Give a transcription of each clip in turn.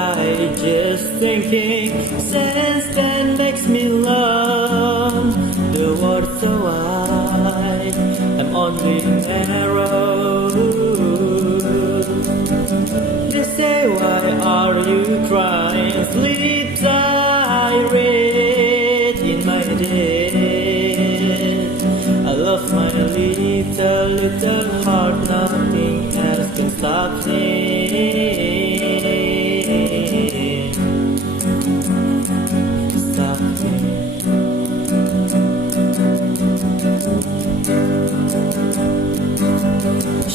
I just thinking sense that makes me love the world so wide. I'm only narrow. They say, why are you crying? Sleep tired in my day. I love my little heart. Nothing else can stop me.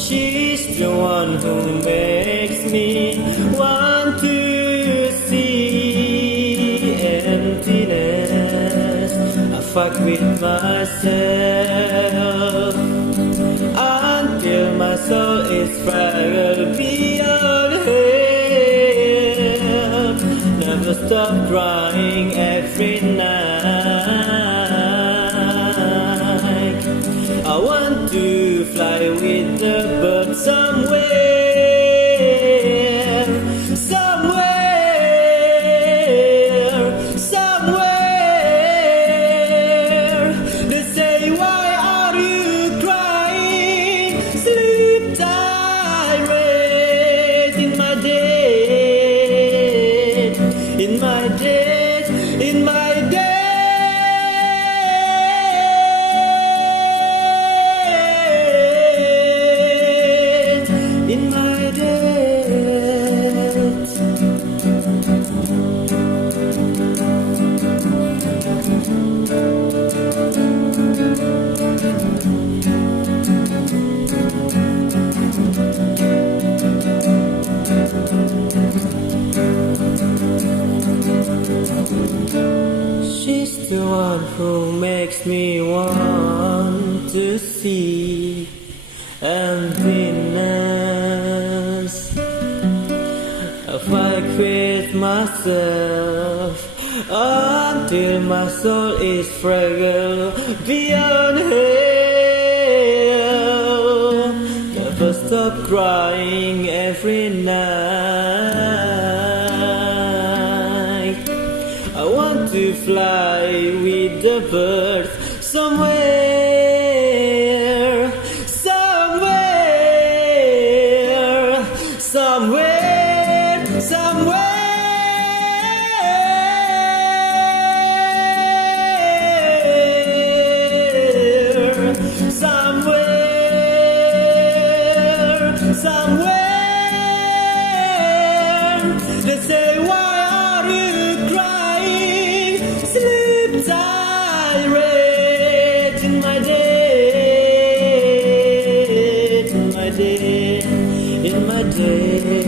She's the one who makes me want to see emptiness. I fuck with myself until my soul is fragile beyond help. Never stop crying every night. I want to fly with the birds somewhere, somewhere, somewhere. They say, why are you crying? Sleep tired in my day, in my day, in my day. In my death. She's the one who makes me want to see emptiness. I fight with myself until my soul is fragile beyond hell. Never stop crying every night. I want to fly with the birds somewhere, somewhere, somewhere, somewhere. Somewhere, they say, why are you crying? Sleep tired in my day, in my day, in my day.